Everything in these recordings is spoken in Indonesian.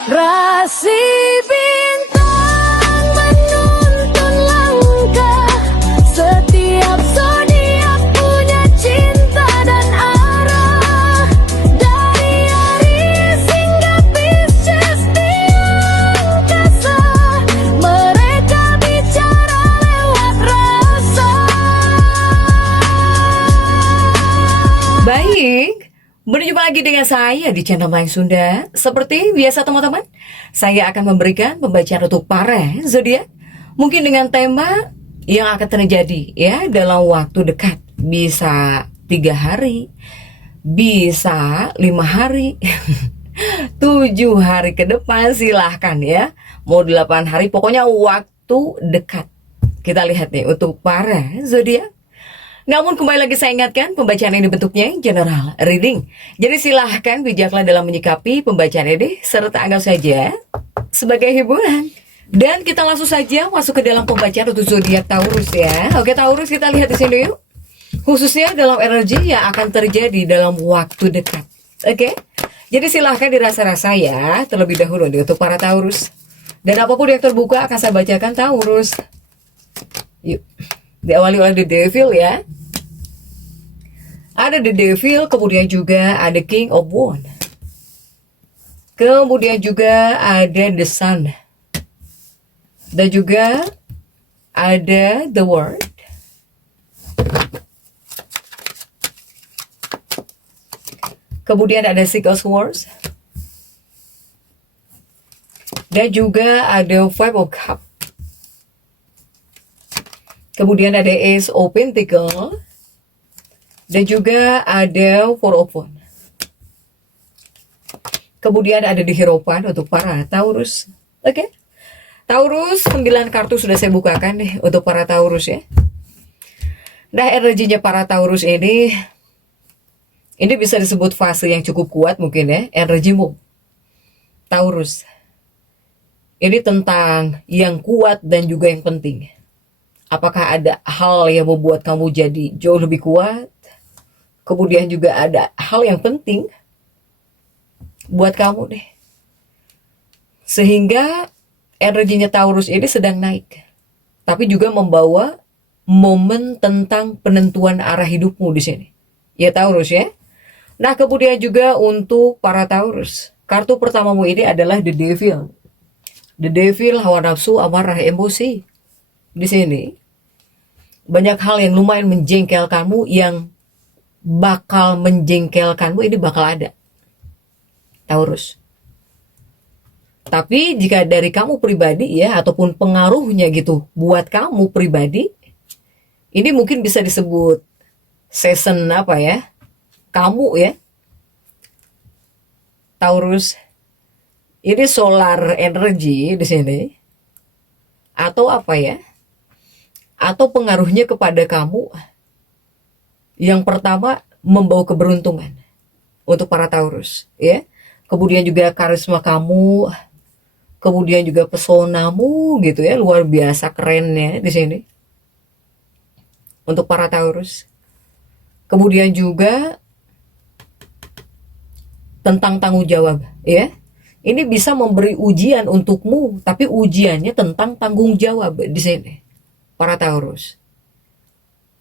Rasi bintang menuntun langkah, setiap zodiak punya cinta dan arah. Dari Aries hingga Pisces di angkasa, mereka bicara lewat rasa. Baik, berjumpa lagi dengan saya di channel Mayang Sunda. Seperti biasa teman-teman, saya akan memberikan pembacaan untuk para zodiak, mungkin dengan tema yang akan terjadi ya dalam waktu dekat. Bisa 3 hari, bisa 5 hari, 7 hari ke depan, silahkan ya. Mau 8 hari, pokoknya waktu dekat. Kita lihat nih untuk para zodiak. Namun kembali lagi saya ingatkan, pembacaan ini bentuknya general reading. Jadi silahkan bijaklah dalam menyikapi pembacaan ini, serta anggap saja sebagai hiburan. Dan kita langsung saja masuk ke dalam pembacaan untuk zodiak Taurus ya. Oke Taurus, kita lihat di sini yuk. Khususnya dalam energi yang akan terjadi dalam waktu dekat. Oke. Jadi silahkan dirasa-rasa ya terlebih dahulu nih untuk para Taurus. Dan apapun yang terbuka akan saya bacakan Taurus. Yuk. Diawali oleh The Devil ya. Ada The Devil, kemudian juga ada King of Wands. Kemudian juga ada The Sun. Dan juga ada The World. Kemudian ada Six of Swords. Dan juga ada Five of Cups. Kemudian ada Ace of Pentacles. Dan juga ada Four of Wands. Kemudian ada di Hierophant untuk para Taurus. Oke. Taurus, 9 kartu sudah saya bukakan nih untuk para Taurus ya. Nah, energinya para Taurus ini bisa disebut fase yang cukup kuat mungkin ya. Energimu Taurus. Ini tentang yang kuat dan juga yang penting. Apakah ada hal yang membuat kamu jadi jauh lebih kuat? Kemudian juga ada hal yang penting buat kamu deh. Sehingga energinya Taurus ini sedang naik. Tapi juga membawa momen tentang penentuan arah hidupmu di sini. Ya Taurus ya. Nah kemudian juga untuk para Taurus. Kartu pertamamu ini adalah The Devil. The Devil, hawa nafsu, amarah, emosi. Di sini banyak hal yang lumayan menjengkelkanmu, yang bakal menjengkelkanmu ini bakal ada Taurus. Tapi jika dari kamu pribadi ya, ataupun pengaruhnya gitu buat kamu pribadi, ini mungkin bisa disebut season apa ya, kamu ya Taurus. Ini solar energy di sini, atau apa ya, atau pengaruhnya kepada kamu. Yang pertama, membawa keberuntungan untuk para Taurus ya. Kemudian juga karisma kamu, kemudian juga pesonamu gitu ya, luar biasa kerennya di sini untuk para Taurus. Kemudian juga tentang tanggung jawab ya. Ini bisa memberi ujian untukmu, tapi ujiannya tentang tanggung jawab di sini para Taurus.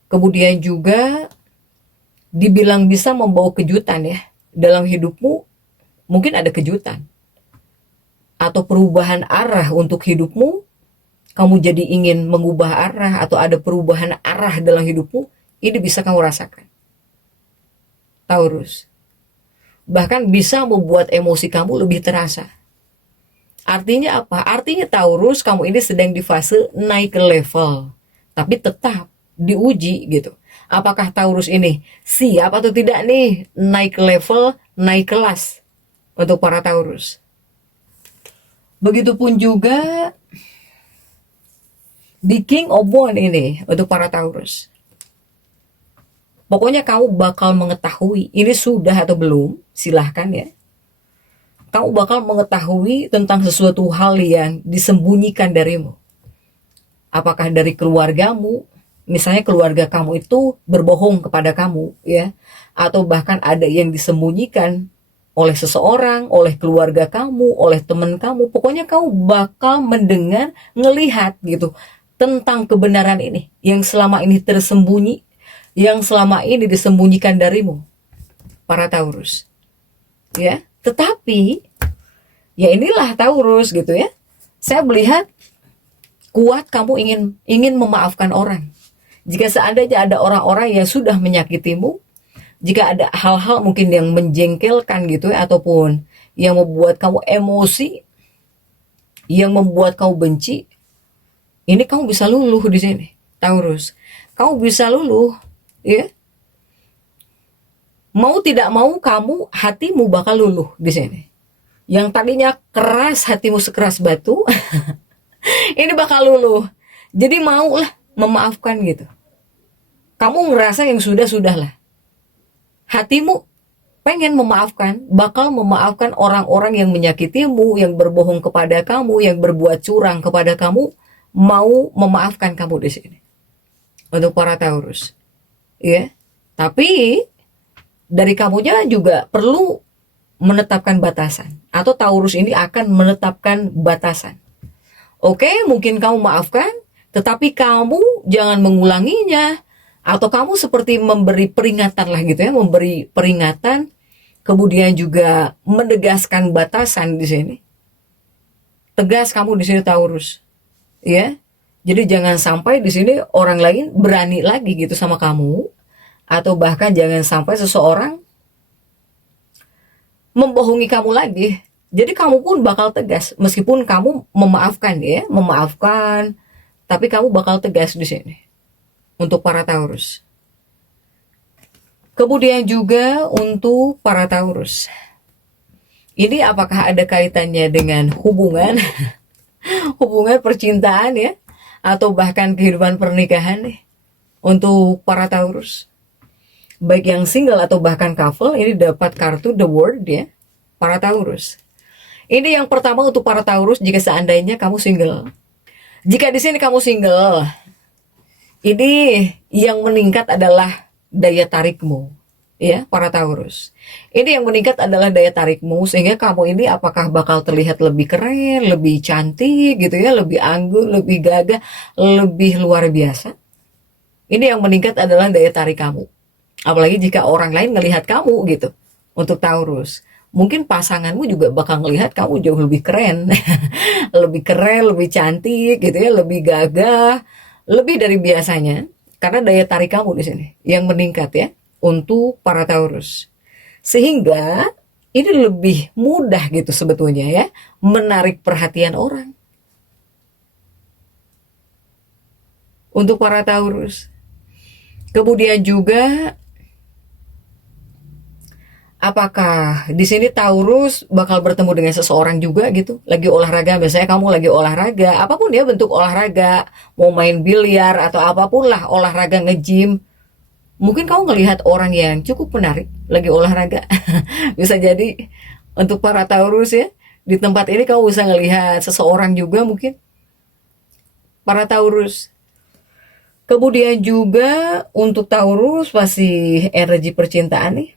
Kemudian juga dibilang bisa membawa kejutan ya dalam hidupmu. Mungkin ada kejutan atau perubahan arah untuk hidupmu. Kamu jadi ingin mengubah arah, atau ada perubahan arah dalam hidupmu. Ini bisa kamu rasakan Taurus. Bahkan bisa membuat emosi kamu lebih terasa. Artinya apa? Artinya Taurus, kamu ini sedang di fase naik level, tapi tetap diuji gitu. Apakah Taurus ini siap atau tidak nih naik level, naik kelas untuk para Taurus. Begitupun juga di King of Wands ini untuk para Taurus. Pokoknya kamu bakal mengetahui ini sudah atau belum, silahkan ya. Kamu bakal mengetahui tentang sesuatu hal yang disembunyikan darimu. Apakah dari keluargamu, misalnya keluarga kamu itu berbohong kepada kamu ya, atau bahkan ada yang disembunyikan oleh seseorang, oleh keluarga kamu, oleh teman kamu. Pokoknya kamu bakal mendengar, ngelihat gitu tentang kebenaran ini yang selama ini tersembunyi, yang selama ini disembunyikan darimu, para Taurus. Ya, tetapi ya inilah Taurus gitu ya. Saya melihat kuat kamu ingin memaafkan orang. Jika seandainya ada orang-orang yang sudah menyakitimu, jika ada hal-hal mungkin yang menjengkelkan gitu ya, ataupun yang membuat kamu emosi, yang membuat kamu benci, ini kamu bisa luluh di sini, Taurus. Kamu bisa luluh, ya. Mau tidak mau kamu hatimu bakal luluh di sini. Yang tadinya keras, hatimu sekeras batu, ini bakal luluh. Jadi maulah memaafkan gitu. Kamu ngerasa yang sudah-sudah lah. Hatimu pengen memaafkan, bakal memaafkan orang-orang yang menyakitimu, yang berbohong kepada kamu, yang berbuat curang kepada kamu, mau memaafkan kamu di sini. Untuk para Taurus. Ya. Tapi dari kamunya juga perlu menetapkan batasan, atau Taurus ini akan menetapkan batasan. Oke, mungkin kamu maafkan, tetapi kamu jangan mengulanginya, atau kamu seperti memberi peringatan lah gitu ya, memberi peringatan, kemudian juga menegaskan batasan di sini. Tegas kamu di sini Taurus, ya. Jadi jangan sampai di sini orang lain berani lagi gitu sama kamu, atau bahkan jangan sampai seseorang membohongi kamu lagi. Jadi kamu pun bakal tegas, meskipun kamu memaafkan ya, memaafkan, tapi kamu bakal tegas di sini untuk para Taurus. Kemudian juga untuk para Taurus, ini apakah ada kaitannya dengan hubungan, hubungan percintaan ya, atau bahkan kehidupan pernikahan nih untuk para Taurus? Baik yang single atau bahkan couple, ini dapat kartu The World ya, para Taurus. Ini yang pertama untuk para Taurus jika seandainya kamu single. Jika di sini kamu single, ini yang meningkat adalah daya tarikmu, ya para Taurus. Ini yang meningkat adalah daya tarikmu, sehingga kamu ini apakah bakal terlihat lebih keren, lebih cantik gitu ya, lebih anggun, lebih gagah, lebih luar biasa. Ini yang meningkat adalah daya tarik kamu. Apalagi jika orang lain ngelihat kamu gitu. Untuk Taurus, mungkin pasanganmu juga bakal ngelihat kamu jauh lebih keren. Lebih keren, lebih cantik gitu ya, lebih gagah, lebih dari biasanya. Karena daya tarik kamu di sini yang meningkat ya untuk para Taurus. Sehingga ini lebih mudah gitu sebetulnya ya, menarik perhatian orang. Untuk para Taurus. Kemudian juga apakah di sini Taurus bakal bertemu dengan seseorang juga gitu, lagi olahraga, biasanya kamu lagi olahraga, apapun ya bentuk olahraga, mau main biliar atau apapun lah, olahraga nge-gym. Mungkin kamu ngelihat orang yang cukup menarik lagi olahraga. Bisa jadi untuk para Taurus ya, di tempat ini kamu bisa ngelihat seseorang juga mungkin. Para Taurus. Kemudian juga untuk Taurus masih energi percintaan nih.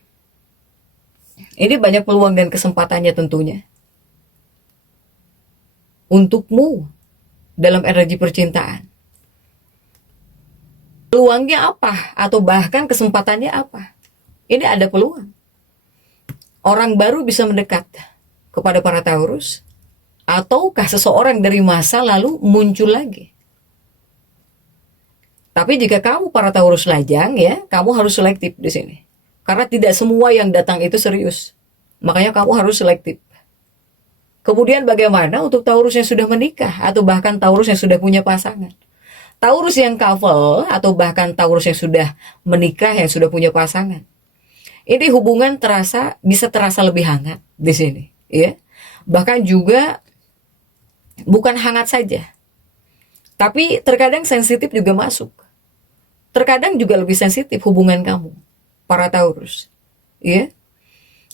Ini banyak peluang dan kesempatannya tentunya. Untukmu dalam energi percintaan. Peluangnya apa? Atau bahkan kesempatannya apa? Ini ada peluang. Orang baru bisa mendekat kepada para Taurus. Ataukah seseorang dari masa lalu muncul lagi? Tapi jika kamu para Taurus lajang ya, kamu harus selektif di sini. Karena tidak semua yang datang itu serius. Makanya kamu harus selektif. Kemudian bagaimana untuk Taurus yang sudah menikah atau bahkan Taurus yang sudah punya pasangan? Taurus yang couple atau bahkan Taurus yang sudah menikah, yang sudah punya pasangan. Ini hubungan bisa terasa lebih hangat di sini, ya. Bahkan juga bukan hangat saja. Tapi terkadang sensitif juga masuk. Terkadang juga lebih sensitif hubungan kamu, para Taurus, ya.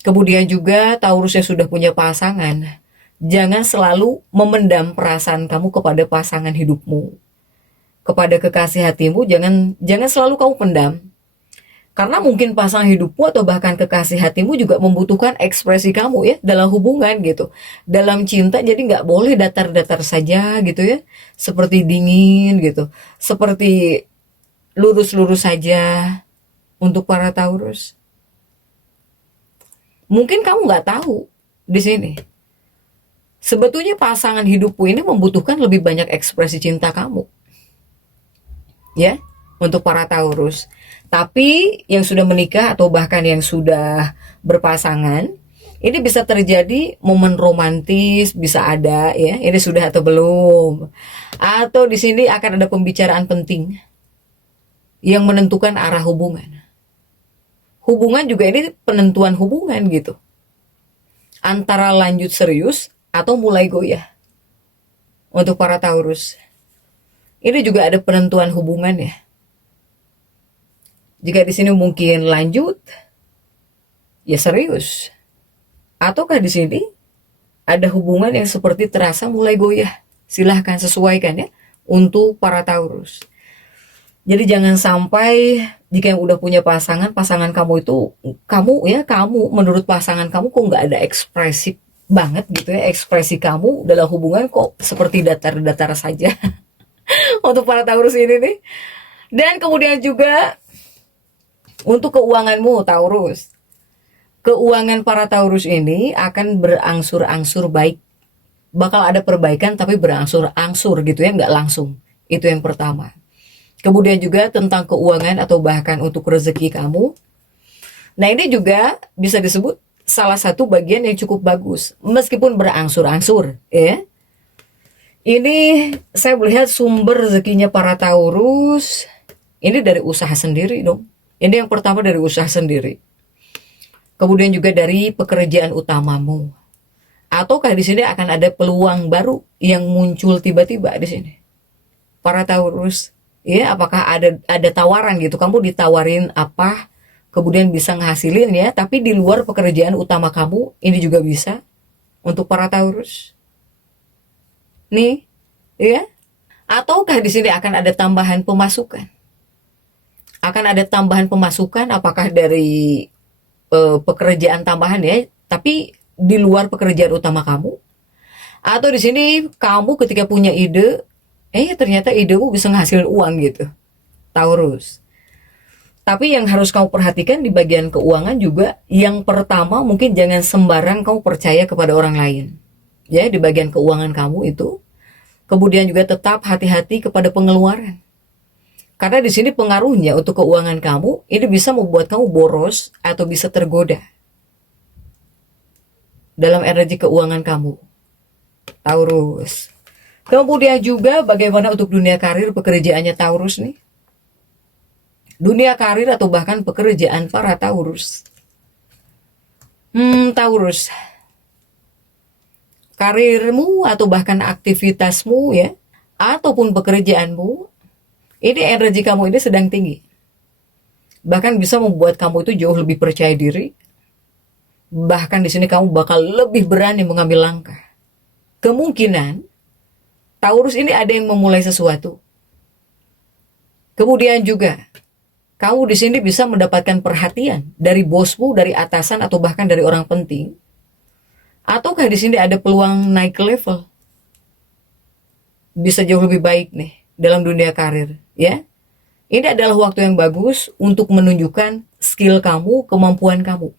Kemudian juga Taurus yang sudah punya pasangan, jangan selalu memendam perasaan kamu kepada pasangan hidupmu, kepada kekasih hatimu, jangan selalu kamu pendam. Karena mungkin pasangan hidupmu atau bahkan kekasih hatimu juga membutuhkan ekspresi kamu ya dalam hubungan gitu. Dalam cinta jadi nggak boleh datar-datar saja gitu ya. Seperti dingin gitu. Seperti lurus-lurus saja untuk para Taurus. Mungkin kamu nggak tahu di sini. Sebetulnya pasangan hidupmu ini membutuhkan lebih banyak ekspresi cinta kamu. Ya, untuk para Taurus. Tapi yang sudah menikah atau bahkan yang sudah berpasangan, ini bisa terjadi momen romantis, bisa ada ya. Ini sudah atau belum? Atau di sini akan ada pembicaraan penting yang menentukan arah hubungan. Hubungan juga ini penentuan hubungan gitu. Antara lanjut serius atau mulai goyah. Untuk para Taurus. Ini juga ada penentuan hubungan ya. Jika di sini mungkin lanjut, ya serius. Ataukah di sini ada hubungan yang seperti terasa mulai goyah. Silahkan sesuaikan ya untuk para Taurus. Jadi jangan sampai jika yang udah punya pasangan, pasangan kamu itu kamu menurut pasangan kamu kok nggak ada ekspresif banget gitu ya, ekspresi kamu dalam hubungan kok seperti datar-datar saja. Untuk para Taurus ini nih. Dan kemudian juga untuk keuanganmu Taurus. Keuangan para Taurus ini akan berangsur-angsur baik. Bakal ada perbaikan tapi berangsur-angsur gitu ya, nggak langsung. Itu yang pertama. Kemudian juga tentang keuangan atau bahkan untuk rezeki kamu. Nah ini juga bisa disebut salah satu bagian yang cukup bagus. Meskipun berangsur-angsur ya. Ini saya melihat sumber rezekinya para Taurus. Ini dari usaha sendiri dong. Ini yang pertama dari usaha sendiri. Kemudian juga dari pekerjaan utamamu. Ataukah di sini akan ada peluang baru yang muncul tiba-tiba di sini? Para Taurus, ya apakah ada tawaran gitu? Kamu ditawarin apa? Kemudian bisa ngehasilin ya, tapi di luar pekerjaan utama kamu, ini juga bisa untuk para Taurus. Nih, ya. Ataukah di sini akan ada tambahan pemasukan? Akan ada tambahan pemasukan apakah dari pekerjaan tambahan ya, tapi di luar pekerjaan utama kamu, atau di sini kamu ketika punya ide, ternyata idemu bisa menghasilkan uang gitu, Taurus. Tapi yang harus kamu perhatikan di bagian keuangan juga, yang pertama mungkin jangan sembarang kamu percaya kepada orang lain, ya di bagian keuangan kamu itu. Kemudian juga tetap hati-hati kepada pengeluaran. Karena di sini pengaruhnya untuk keuangan kamu, ini bisa membuat kamu boros atau bisa tergoda dalam energi keuangan kamu, Taurus. Kemudian juga bagaimana untuk dunia karir pekerjaannya Taurus nih? Dunia karir atau bahkan pekerjaan para Taurus. Taurus. Karirmu atau bahkan aktivitasmu ya, ataupun pekerjaanmu, ini energi kamu ini sedang tinggi. Bahkan bisa membuat kamu itu jauh lebih percaya diri. Bahkan di sini kamu bakal lebih berani mengambil langkah. Kemungkinan Taurus ini ada yang memulai sesuatu. Kemudian juga kamu di sini bisa mendapatkan perhatian dari bosmu, dari atasan atau bahkan dari orang penting. Ataukah di sini ada peluang naik level? Bisa jauh lebih baik nih dalam dunia karir, ya. Ini adalah waktu yang bagus untuk menunjukkan skill kamu, kemampuan kamu.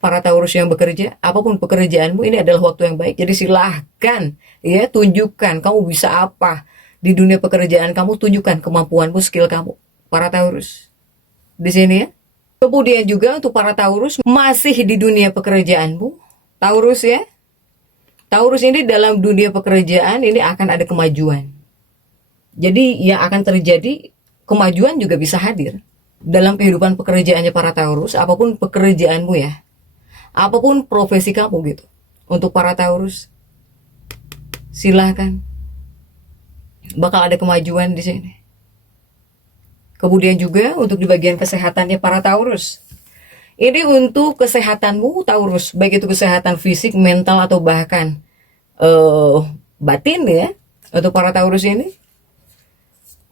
Para Taurus yang bekerja, apapun pekerjaanmu, ini adalah waktu yang baik. Jadi silahkan, ya, tunjukkan kamu bisa apa di dunia pekerjaan kamu, tunjukkan kemampuanmu, skill kamu. Para Taurus, di sini ya. Kemudian juga untuk para Taurus masih di dunia pekerjaanmu, Taurus ya. Taurus ini dalam dunia pekerjaan ini akan ada kemajuan. Jadi yang akan terjadi, kemajuan juga bisa hadir dalam kehidupan pekerjaannya para Taurus, apapun pekerjaanmu ya, apapun profesi kamu gitu. Untuk para Taurus, silahkan, bakal ada kemajuan di sini. Kemudian juga untuk di bagian kesehatannya para Taurus, ini untuk kesehatanmu Taurus, baik itu kesehatan fisik, mental atau bahkan batin ya, untuk para Taurus ini.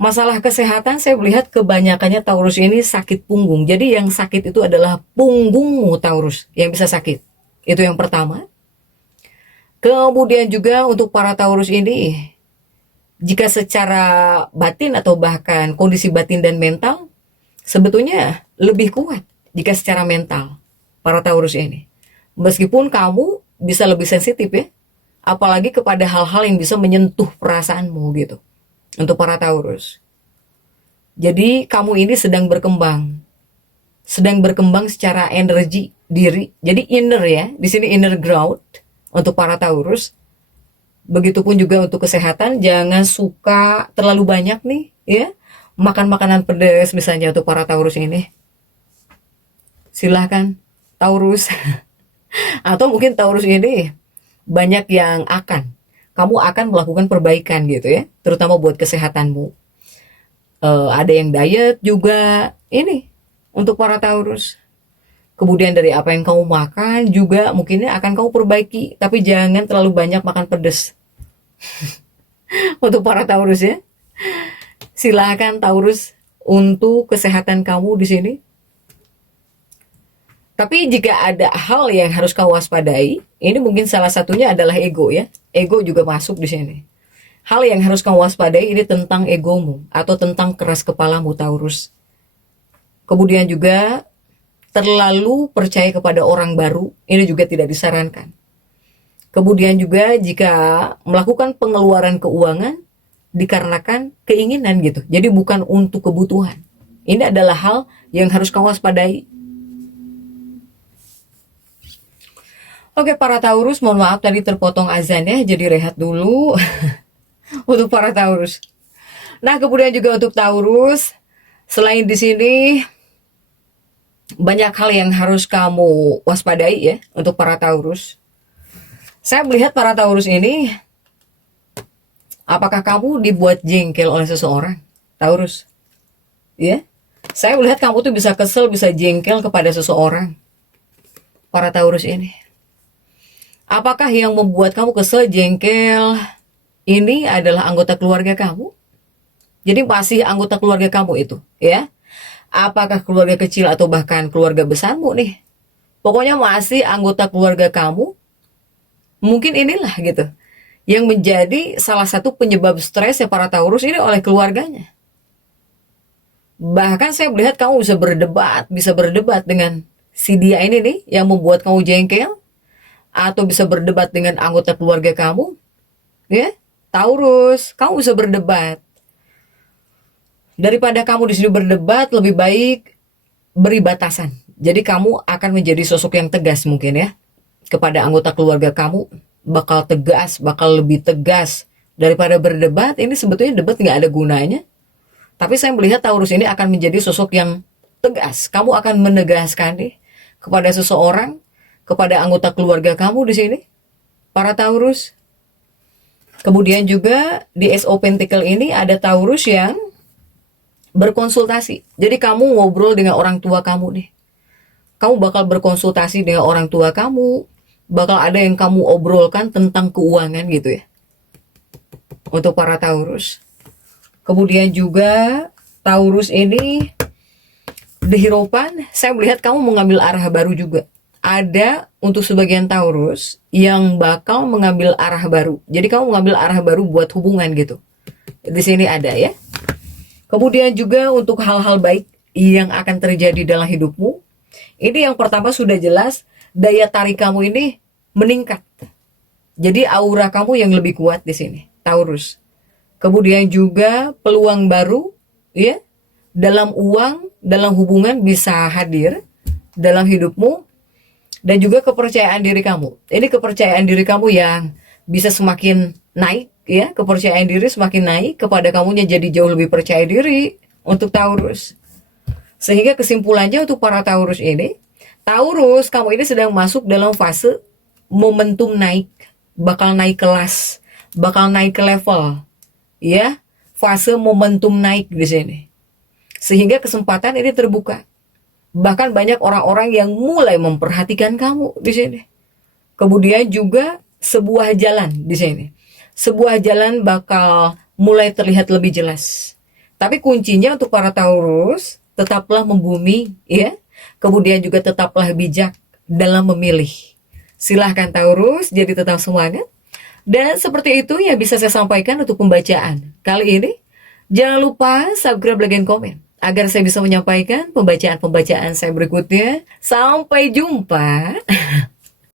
Masalah kesehatan saya melihat kebanyakannya Taurus ini sakit punggung. Jadi yang sakit itu adalah punggungmu Taurus yang bisa sakit. Itu yang pertama. Kemudian juga untuk para Taurus ini, jika secara batin atau bahkan kondisi batin dan mental, sebetulnya lebih kuat jika secara mental para Taurus ini. Meskipun kamu bisa lebih sensitif ya, apalagi kepada hal-hal yang bisa menyentuh perasaanmu gitu. Untuk para Taurus. Jadi kamu ini sedang berkembang secara energi diri. Jadi inner ya, di sini inner growth untuk para Taurus. Begitupun juga untuk kesehatan, jangan suka terlalu banyak nih ya. Makan makanan pedas misalnya untuk para Taurus ini. Silahkan Taurus. Atau mungkin Taurus ini banyak yang kamu akan melakukan perbaikan gitu ya, terutama buat kesehatanmu. Ada yang diet juga ini untuk para Taurus. Kemudian dari apa yang kamu makan juga mungkinnya akan kamu perbaiki, tapi jangan terlalu banyak makan pedas. Untuk para Taurus ya. Silakan Taurus untuk kesehatan kamu di sini. Tapi jika ada hal yang harus kau waspadai, ini mungkin salah satunya adalah ego ya. Ego juga masuk di sini. Hal yang harus kau waspadai ini tentang egomu atau tentang keras kepalamu Taurus. Kemudian juga terlalu percaya kepada orang baru, ini juga tidak disarankan. Kemudian juga jika melakukan pengeluaran keuangan dikarenakan keinginan gitu. Jadi bukan untuk kebutuhan. Ini adalah hal yang harus kau waspadai. Oke para Taurus, mohon maaf tadi terpotong azannya, jadi rehat dulu untuk para Taurus. Nah kemudian juga untuk Taurus, selain di sini banyak hal yang harus kamu waspadai ya untuk para Taurus. Saya melihat para Taurus ini, apakah kamu dibuat jengkel oleh seseorang, Taurus? Ya, saya melihat kamu tuh bisa kesel, bisa jengkel kepada seseorang, para Taurus ini. Apakah yang membuat kamu kesel, jengkel, ini adalah anggota keluarga kamu? Jadi masih anggota keluarga kamu itu, ya? Apakah keluarga kecil atau bahkan keluarga besarmu nih? Pokoknya masih anggota keluarga kamu. Mungkin inilah gitu, yang menjadi salah satu penyebab stres ya para Taurus ini oleh keluarganya. Bahkan saya melihat kamu bisa berdebat dengan si dia ini nih, yang membuat kamu jengkel. Atau bisa berdebat dengan anggota keluarga kamu, ya Taurus, kamu bisa berdebat. Daripada kamu di sini berdebat, lebih baik beri batasan. Jadi kamu akan menjadi sosok yang tegas mungkin ya kepada anggota keluarga kamu, bakal lebih tegas daripada berdebat. Ini sebetulnya debat nggak ada gunanya. Tapi saya melihat Taurus ini akan menjadi sosok yang tegas. Kamu akan menegaskan nih kepada seseorang, kepada anggota keluarga kamu di sini, para Taurus. Kemudian juga di SO Pentacle ini ada Taurus yang berkonsultasi. Jadi kamu ngobrol dengan orang tua kamu nih. Kamu bakal berkonsultasi dengan orang tua kamu, bakal ada yang kamu obrolkan tentang keuangan gitu ya. Untuk para Taurus. Kemudian juga Taurus ini di Hierophant, saya melihat kamu mengambil arah baru juga. Ada untuk sebagian Taurus yang bakal mengambil arah baru. Jadi kamu mengambil arah baru buat hubungan gitu. Di sini ada ya. Kemudian juga untuk hal-hal baik yang akan terjadi dalam hidupmu. Ini yang pertama sudah jelas, daya tarik kamu ini meningkat. Jadi aura kamu yang lebih kuat di sini, Taurus. Kemudian juga peluang baru ya, dalam uang, dalam hubungan bisa hadir dalam hidupmu. Dan juga kepercayaan diri kamu. Ini kepercayaan diri kamu yang bisa semakin naik ya, kepercayaan diri semakin naik kepada kamunya, jadi jauh lebih percaya diri untuk Taurus. Sehingga kesimpulannya untuk para Taurus ini, Taurus kamu ini sedang masuk dalam fase momentum naik, bakal naik kelas, bakal naik ke level, ya, fase momentum naik di sini. Sehingga kesempatan ini terbuka. Bahkan banyak orang-orang yang mulai memperhatikan kamu di sini. Kemudian juga sebuah jalan di sini. Sebuah jalan bakal mulai terlihat lebih jelas. Tapi kuncinya untuk para Taurus, tetaplah membumi, ya. Kemudian juga tetaplah bijak dalam memilih. Silahkan Taurus, jadi tetap semangat. Dan seperti itu yang bisa saya sampaikan untuk pembacaan kali ini. Jangan lupa subscribe, like, dan komen agar saya bisa menyampaikan pembacaan-pembacaan saya berikutnya. Sampai jumpa.